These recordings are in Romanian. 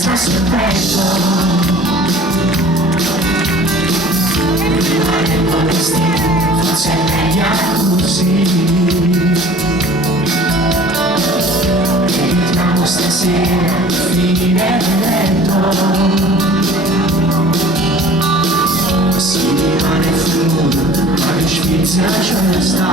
questo segreto, rimanendo vestiti, forse è meglio così. Evitiamo stasera di finire nel letto. Si rimane fuori, ma che sfizia ce sta.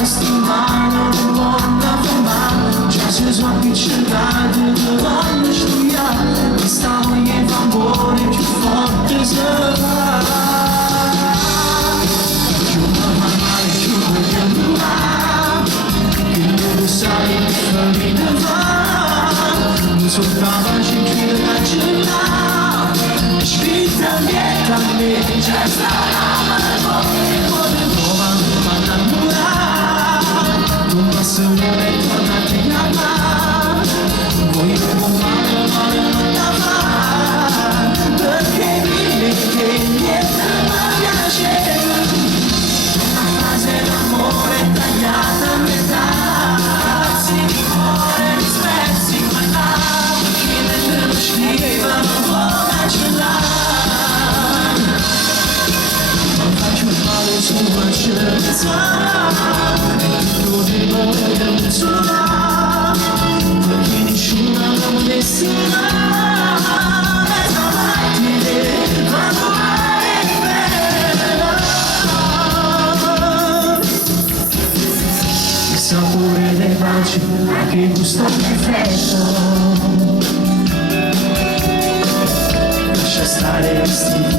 Estimado de onda vermelha, já se esvapou chegado de onde estou. Estavam em vapor e de fortes levar. Chuva mamãe, chuva de luar, que no sai de família vai. Nos soltava a gente na janela, escrita lentamente já está na mão. Sono ritornati a me, vuoi fumare male non da fare, perché dimmi che niente mi piace. Una frase d'amore tagliata a metà, si di cuore dispersi ma no, chi mentre lo scriva non vuole celare. Non faccio il male sua certezza. Perché nessuno non destina mezzo avanti, quando mai bella. Il sapore dei baci, che gusto perfetto. Lascia stare i vestiti,